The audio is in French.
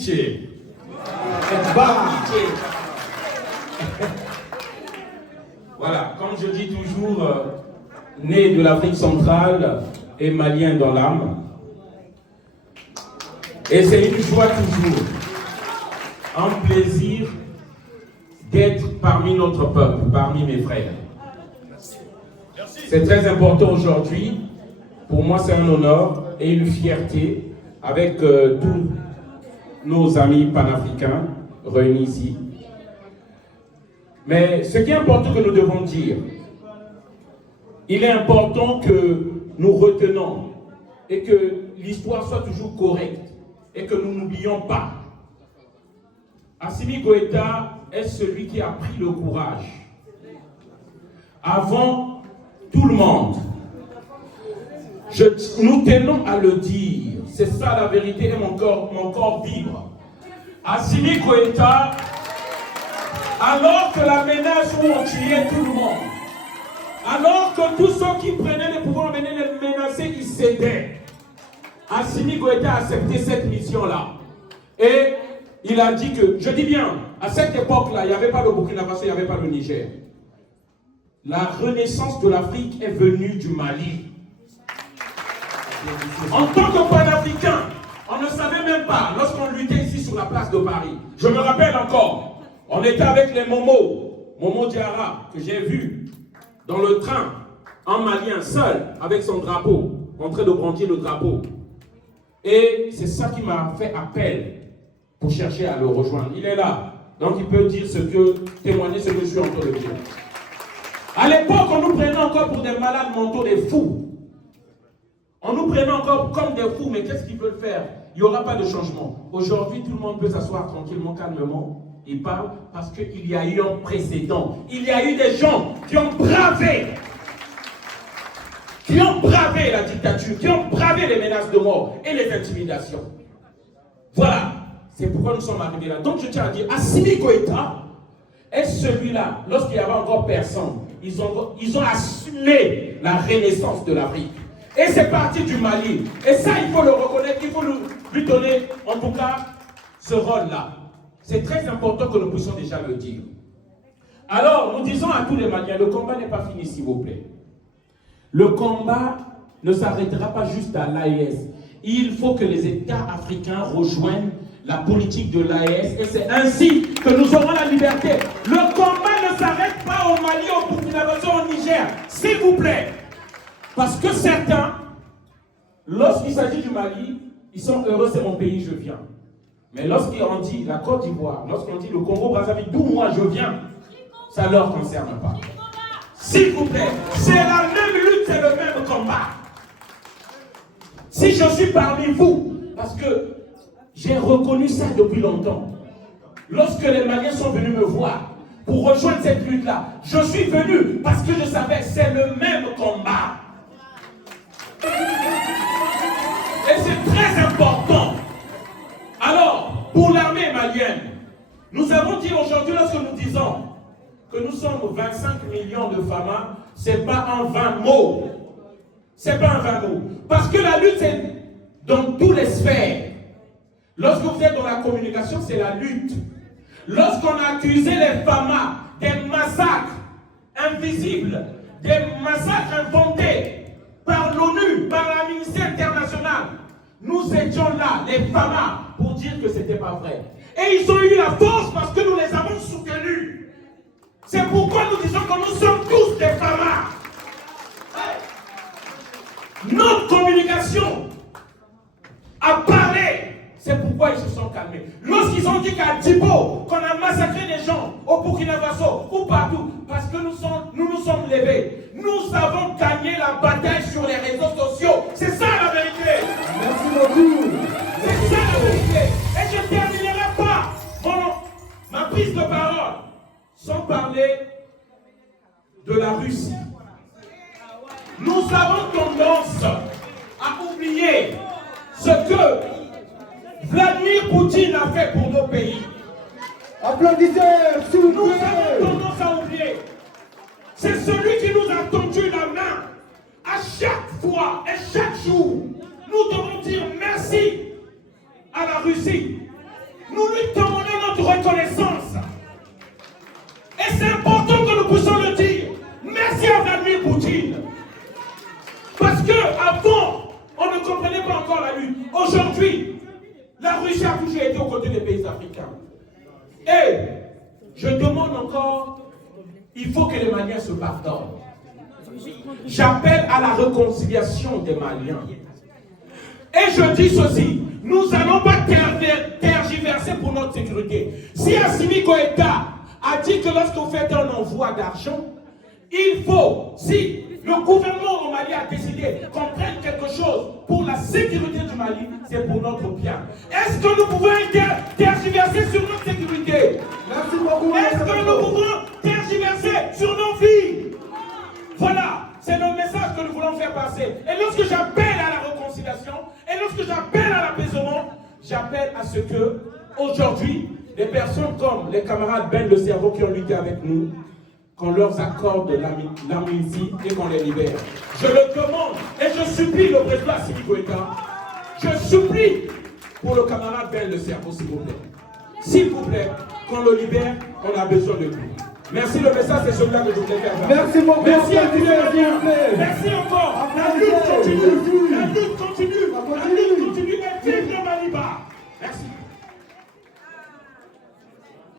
Miché. Voilà, comme je dis toujours, né de l'Afrique centrale et malien dans l'âme. Et c'est une joie toujours, un plaisir d'être parmi notre peuple, parmi mes frères. C'est très important aujourd'hui. Pour moi, c'est un honneur et une fierté avec tous nos amis panafricains réunis ici. Mais ce qui est important que nous devons dire, il est important que nous retenons et que l'histoire soit toujours correcte et que nous n'oublions pas. Assimi Goïta est celui qui a pris le courage avant tout le monde. Nous tenons à le dire, c'est ça la vérité et mon corps vibre. Assimi Goïta, alors que la menace où on tuait tout le monde, alors que tous ceux qui prenaient le pouvoir venaient les menacer, ils cédaient. Assimi Goïta a accepté cette mission-là. Et il a dit que, je dis bien, à cette époque-là, il n'y avait pas le Burkina Faso, il n'y avait pas le Niger. La renaissance de l'Afrique est venue du Mali. En tant que panafricain, on ne savait même pas, lorsqu'on luttait ici sur la place de Paris. Je me rappelle encore, on était avec les Momo Diarra, que j'ai vu dans le train, en malien, seul, avec son drapeau, en train de brandir le drapeau. Et c'est ça qui m'a fait appel pour chercher à le rejoindre. Il est là, donc il peut dire témoigner ce que je suis en train de dire. À l'époque, on nous prenait encore pour des malades mentaux, des fous. On nous prenait encore comme des fous, mais qu'est-ce qu'ils veulent faire? Il n'y aura pas de changement. Aujourd'hui, tout le monde peut s'asseoir tranquillement, calmement. Il parle parce qu'il y a eu un précédent. Il y a eu des gens qui ont bravé la dictature, qui ont bravé les menaces de mort et les intimidations. Voilà, c'est pourquoi nous sommes arrivés là. Donc je tiens à dire, Assimi Goïta est celui-là, lorsqu'il n'y avait encore personne, ils ont assumé la renaissance de l'Afrique. Et c'est parti du Mali. Et ça, il faut le reconnaître, il faut lui donner, en tout cas, ce rôle-là. C'est très important que nous puissions déjà le dire. Alors, nous disons à tous les Maliens, le combat n'est pas fini, s'il vous plaît. Le combat ne s'arrêtera pas juste à l'AES. Il faut que les États africains rejoignent la politique de l'AES et c'est ainsi que nous aurons la liberté. Le combat ne s'arrête pas au Mali, au Burkina Faso, au Niger, s'il vous plaît. Parce que certains, lorsqu'il s'agit du Mali, ils sont heureux, c'est mon pays, je viens. Mais lorsqu'on dit la Côte d'Ivoire, lorsqu'on dit le Congo-Brazzaville, d'où moi je viens, ça ne leur concerne pas. S'il vous plaît, c'est la même lutte, c'est le même combat. Si je suis parmi vous, parce que j'ai reconnu ça depuis longtemps, lorsque les Maliens sont venus me voir pour rejoindre cette lutte-là, je suis venu parce que je savais que c'est le même combat. Et c'est très important. Alors, pour l'armée malienne, nous avons dit aujourd'hui, lorsque nous disons que nous sommes 25 millions de femmes, ce n'est pas un vain mot. Ce n'est pas un vain mot. Parce que la lutte, c'est dans toutes les sphères. Lorsque vous êtes dans la communication, c'est la lutte. Lorsqu'on a accusé les femmes des massacres invisibles, des massacres inventés par l'ONU, par l'Amnesty internationale, nous étions là, les femmes, pour dire que ce n'était pas vrai. Et ils ont eu la force parce que nous les avons soutenus. C'est pourquoi nous disons que nous sommes tous des femmes. Notre communication a parlé. C'est pourquoi ils se sont calmés. Lorsqu'ils ont dit qu'à Djibo, qu'on a massacré des gens au Burkina Faso ou partout, parce que nous nous sommes levés. Nous avons gagné la bataille sur les réseaux sociaux. C'est ça la vérité. Merci beaucoup. C'est ça la vérité. Et je ne terminerai pas ma prise de parole sans parler de la Russie. Nous avons tendance à oublier ce que Vladimir Poutine a fait pour nos pays. Applaudissez, s'il vous Nous plaît. avons tendance à oublier. C'est celui qui nous a tendu la main à chaque fois et chaque jour. Nous devons dire merci à la Russie. nous lui demandons notre reconnaissance. Et c'est important que nous puissions le dire. Merci à Vladimir Poutine. Parce qu'avant, on ne comprenait pas encore la lutte. Aujourd'hui, la Russie a toujours été aux côtés des pays africains. Et je demande encore, il faut que les Maliens se pardonnent. J'appelle à la réconciliation des Maliens. Et je dis ceci, nous n'allons pas tergiverser pour notre sécurité. Si Assimi Goïta a dit que lorsque vous faites un envoi d'argent, il faut, si le gouvernement au Mali a décidé qu'on prenne quelque chose pour la sécurité du Mali, c'est pour notre bien. Est-ce que nous pouvons tergiverser sur notre sécurité? Merci beaucoup. Est-ce que nous pouvons tergiverser sur nos vies? Voilà, c'est le message que nous voulons faire passer. Et lorsque j'appelle à la réconciliation, et lorsque j'appelle à l'apaisement, j'appelle à ce que, aujourd'hui, des personnes comme les camarades Ben Le Cerveau qui ont lutté avec nous, qu'on leur accorde de l'amnistie et qu'on les libère. Je le demande et je supplie le président Assimi Goïta, je supplie pour le camarade Ben Le Cerveau, s'il vous plaît. S'il vous plaît, qu'on le libère, on a besoin de lui. Merci, le message, c'est celui-là que je voulais faire. Merci beaucoup. Merci à tous les Applaudissez, s'il vous Maliens. plaît. Merci encore. La Applaudissez, lutte continue. Jésus.